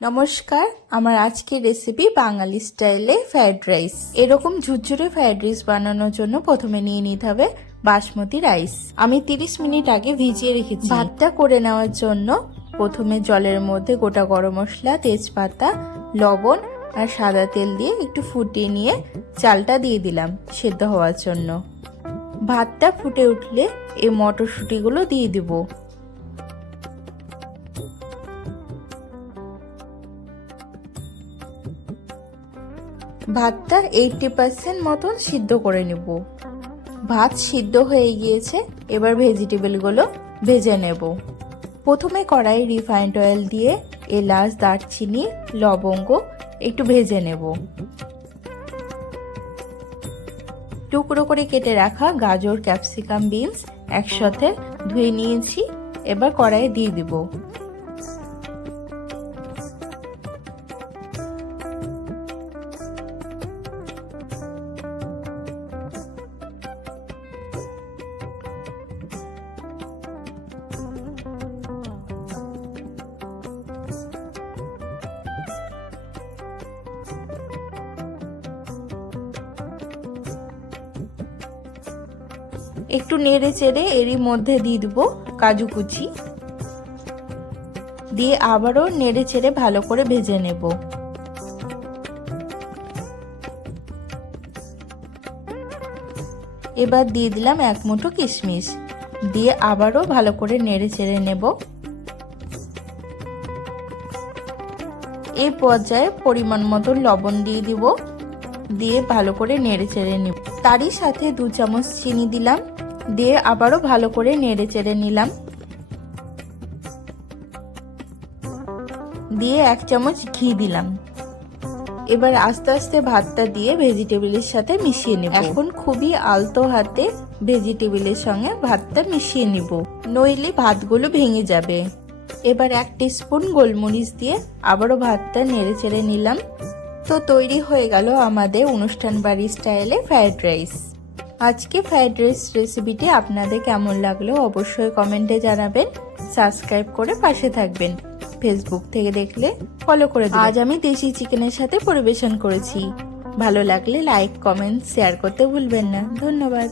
নমস্কার, আমার আজকের রেসিপি বাঙালি স্টাইলে ফ্রাইড রাইস এরকম ঝুরঝুরে ফ্রাইড রাইস বানানোর জন্য প্রথমে নিয়ে নিতে হবে বাসমতি রাইস আমি 30 মিনিট আগে ভিজিয়ে রেখেছি। ভাতটা করে নেওয়ার জন্য প্রথমে জলের মধ্যে গোটা গরম মশলা, তেজপাতা, লবণ আর সাদা তেল দিয়ে একটু ফুটিয়ে নিয়ে চালটা দিয়ে দিলাম সেদ্ধ হওয়ার জন্য। ভাতটা ফুটে উঠলে এই মটরশুঁটিগুলো দিয়ে দিব। ভাতটা এইটটি পার্সেন্ট মতন সিদ্ধ করে নেব। ভাত সিদ্ধ হয়ে গিয়েছে, এবার ভেজিটেবলগুলো ভেজে নেব। প্রথমে কড়াই রিফাইন্ড অয়েল দিয়ে এলাচ, দারচিনি, লবঙ্গ একটু ভেজে নেব। টুকরো করে কেটে রাখা গাজর, ক্যাপসিকাম, বিনস একসাথে ধুয়ে নিয়েছি, এবার কড়াইয়ে দিয়ে দিব। একটু নেড়ে চেড়ে এরই মধ্যে দিয়ে দেবো কাজু কুচি। দিয়ে আবারও নেড়ে চেড়ে ভালো করে ভেজে নেব। এবার দিয়ে দিলাম এক মুঠো কিশমিশ। দিয়ে আবারও ভালো করে নেড়ে চেড়ে নেব। এই পর্যায়ে পরিমাণ মতো লবণ দিয়ে দিব। দিয়ে ভালো করে নেড়ে চেড়ে নিব। তারই সাথে দু চামচ চিনি দিলাম, দিয়ে আবারও ভালো করে নেড়ে চেড়ে নিলাম। দিয়ে এক চামচ ঘি দিলাম। এবার আস্তে আস্তে ভাতটা দিয়ে ভেজিটেবিলের সাথে মিশিয়ে নেব। এখন খুবই আলতো হাতে ভেজিটেবিলের সঙ্গে ভাতটা মিশিয়ে নিব। নইলে ভাতগুলো ভেঙে যাবে। এবার এক স্পুন গোলমরিচ দিয়ে আবারও ভাতটা নেড়ে চেড়ে নিলাম। তো তৈরি হয়ে গেল আমাদের অনুষ্ঠান বাড়ি স্টাইলে ফ্রায়েড রাইস। আজকে ফ্রায়েড রাইস রেসিপিটি আপনাদের কেমন লাগল অবশ্যই কমেন্টে জানাবেন। সাবস্ক্রাইব করে পাশে থাকবেন। ফেসবুক থেকে দেখলে ফলো করে আজ আমি দেশি চিকেনের সাথে পরিবেশন করেছি। ভালো লাগলে লাইক কমেন্ট শেয়ার করতে ভুলবেন না। ধন্যবাদ।